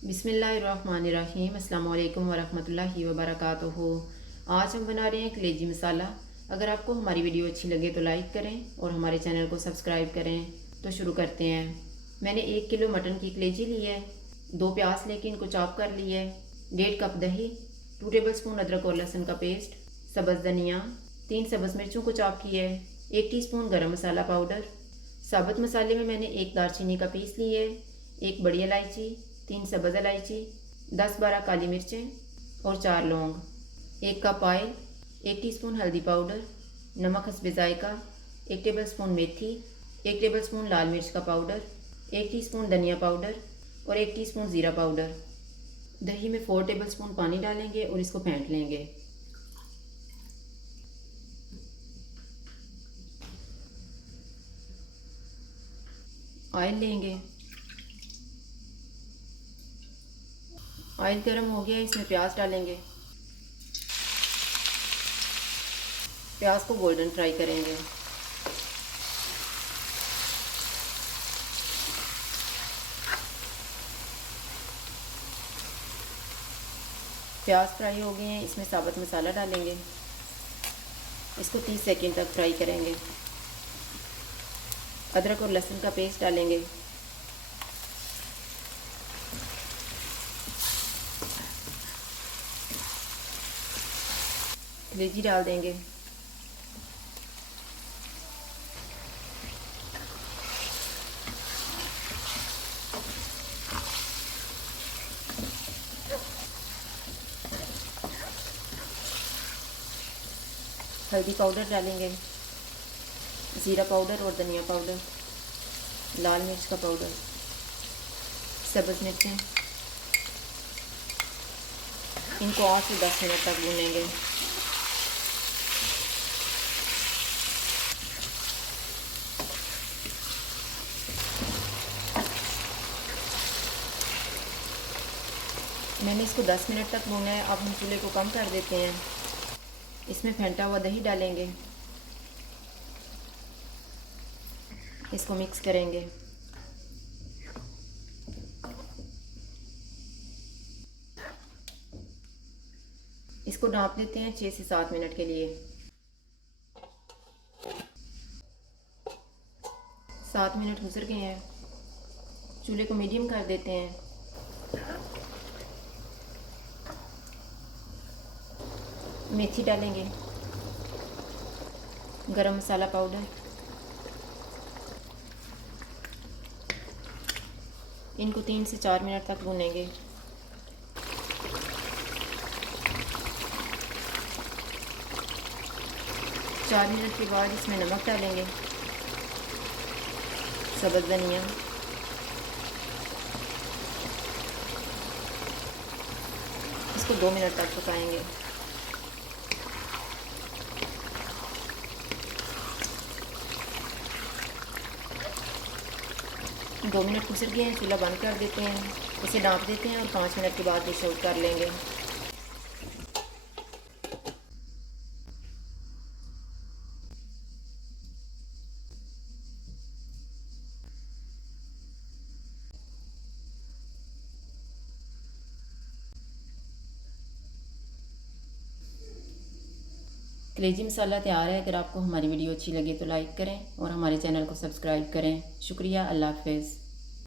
बिस्मिल्लाहिर्रहमानिर्रहीम। अस्सलाम वालेकुम वरहमतुल्लाहि वबरकातुहू। आज हम बना रहे हैं कलेजी मसाला। अगर आपको हमारी वीडियो अच्छी लगे तो लाइक करें और हमारे चैनल को सब्सक्राइब करें। तो शुरू करते हैं। मैंने 1 किलो मटन की कलेजी ली है। 2 प्याज लेके इनको चॉप कर ली है। 1.5 कप दही, 2 टेबल स्पून अदरक और लहसुन का पेस्ट, सब्ज़ धनिया, 3 सब्ज़ मिर्चों को चॉप किया है, 1 टीस्पून गरम मसाला पाउडर। साबुत मसाले में मैंने 1 दालचीनी का पीस ली है, 1 बड़ी इलायची, 3 सब्ज़ इलायची, 10-12 काली मिर्चें और 4 लौंग, 1 कप ऑयल, 1 टीस्पून हल्दी पाउडर, नमक हस्बे जायका, 1 टेबल स्पून मेथी, 1 टेबल स्पून लाल मिर्च का पाउडर, 1 टीस्पून धनिया पाउडर और 1 टीस्पून ज़ीरा पाउडर। दही में 4 टेबल स्पून पानी डालेंगे और इसको फेंट लेंगे। ऑयल लेंगे। ऑयल गर्म हो गया, इसमें प्याज डालेंगे। प्याज को गोल्डन फ्राई करेंगे। प्याज फ्राई हो गए हैं, इसमें साबुत मसाला डालेंगे। इसको 30 सेकंड तक फ्राई करेंगे। अदरक और लहसुन का पेस्ट डालेंगे। कलेजी डाल देंगे। हल्दी पाउडर डालेंगे, ज़ीरा पाउडर और धनिया पाउडर, लाल मिर्च का पाउडर, सब्ज़ मिर्चें। इनको 8 से 10 मिनट तक भूनेंगे। मैंने इसको 10 मिनट तक भूना है। अब हम चूल्हे को कम कर देते हैं। इसमें फेंटा हुआ दही डालेंगे। इसको मिक्स करेंगे। इसको ढाँप देते हैं 6 से 7 मिनट के लिए। 7 मिनट गुजर गए हैं। चूल्हे को मीडियम कर देते हैं। मेथी डालेंगे, गरम मसाला पाउडर, इनको 3 से 4 मिनट तक भूनेंगे। चार मिनट के बाद इसमें नमक डालेंगे, सब्ज़ धनिया, इसको 2 मिनट तक पकाएंगे। दो मिनट गुजर गए हैं, चूल्हा बंद कर देते हैं। इसे ढाँप देते हैं और 5 मिनट के बाद डिश आउट कर लेंगे। कलेजी मसाला तैयार है। अगर आपको हमारी वीडियो अच्छी लगे तो लाइक करें और हमारे चैनल को सब्सक्राइब करें। शुक्रिया। अल्लाह हाफ़िज़।